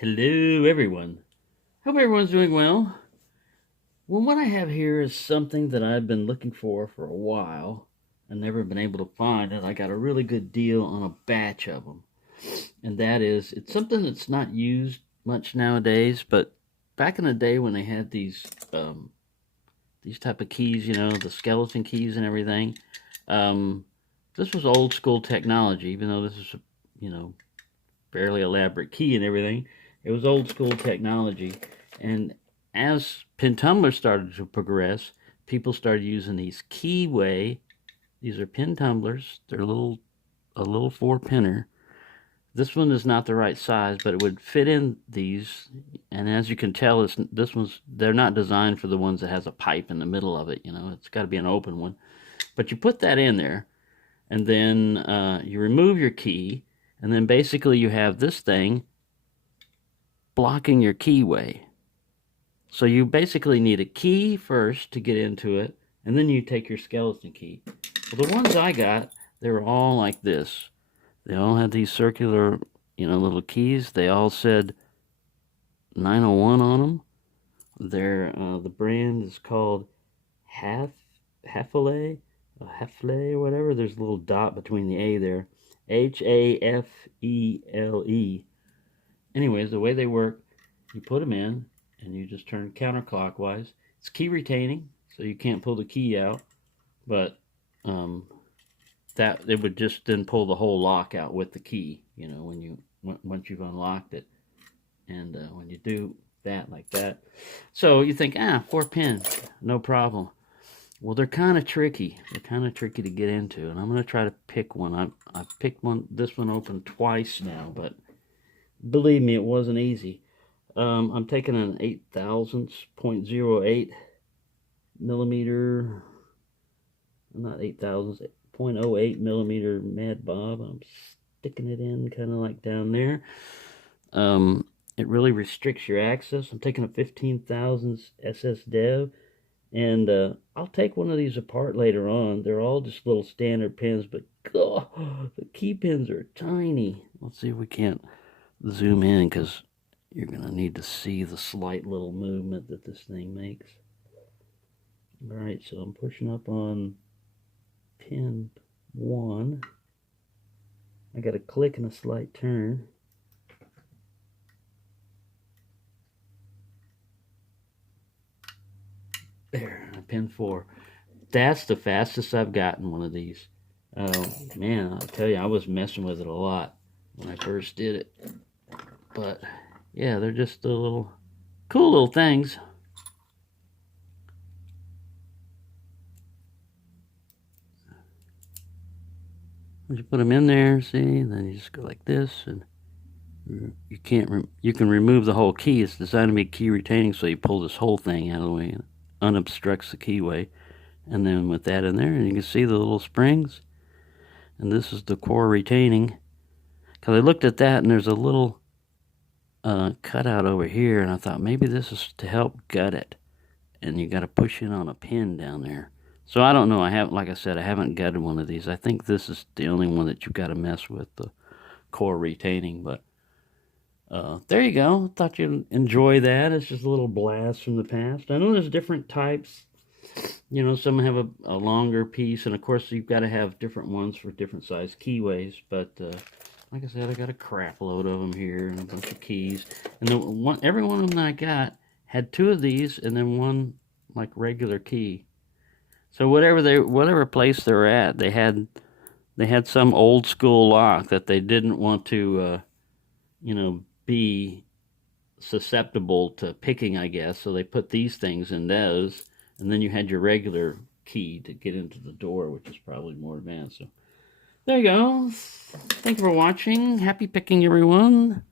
Hello, everyone. Hope everyone's doing well. Well, what I have here is something that I've been looking for a while and never been able to find, and I got a really good deal on a batch of them. And that is, it's something that's not used much nowadays, but back in the day when they had these type of keys, the skeleton keys and everything, um, this was old school technology. Even though this is, you know, fairly elaborate key and everything. It was old school technology. And as pin tumblers started to progress, people started using these keyway. These are pin tumblers. They're a little four pinner. This one is not the right size, but it would fit in these. And as you can tell, they're not designed for the ones that has a pipe in the middle of it. It's got to be an open one. But you put that in there, and then you remove your key, and then basically you have this thing blocking your keyway. So you basically need a key first to get into it, and then you take your skeleton key. Well, the ones I got, they were all like this. They all had these circular, little keys. They all said 901 on them. The brand is called Hafele, Hafele or whatever. There's a little dot between the A there. Hafele. Anyways, the way they work, you put them in and you just turn counterclockwise. It's key retaining, so you can't pull the key out, but that it would just then pull the whole lock out with the key, once you've unlocked it. And when you do that like that, so you think, 4 pin, no problem. Well, they're kind of tricky. They're kind of tricky to get into, and I'm going to try to pick one. I've picked this one open twice now, but believe me, it wasn't easy. I'm taking an 0.08 millimeter, not 0.08 millimeter Mad Bob. I'm sticking it in kind of like down there. It really restricts your access. I'm taking a 15,000 SS Dev, and I'll take one of these apart later on. They're all just little standard pins, but God, the key pins are tiny. Let's see if we can't zoom in, because you're going to need to see the slight little movement that this thing makes. Alright, so I'm pushing up on pin 1. I got a click and a slight turn. There, pin 4. That's the fastest I've gotten one of these. Man, I'll tell you, I was messing with it a lot when I first did it. But yeah, they're just cool little things. Once you put them in there, see, then you just go like this, and you can remove the whole key. It's designed to be key retaining, so you pull this whole thing out of the way and unobstructs the keyway. And then with that in there, and you can see the little springs, and this is the core retaining. Because I looked at that, and there's a little cutout over here, and I thought maybe this is to help gut it, and you got to push in on a pin down there. So I don't know. Like I said, I haven't gutted one of these. I think this is the only one that you've got to mess with, the core retaining. But there you go. Thought you'd enjoy that. It's just a little blast from the past. I know there's different types. Some have a longer piece, and of course you've got to have different ones for different size keyways. But like I said, I got a crap load of them here and a bunch of keys. And every one of them that I got had 2 of these and then one like regular key. So whatever place they're at, they had some old school lock that they didn't want to be susceptible to picking, I guess. So they put these things in those, and then you had your regular key to get into the door, which is probably more advanced. So there you go. Thank you for watching. Happy picking, everyone.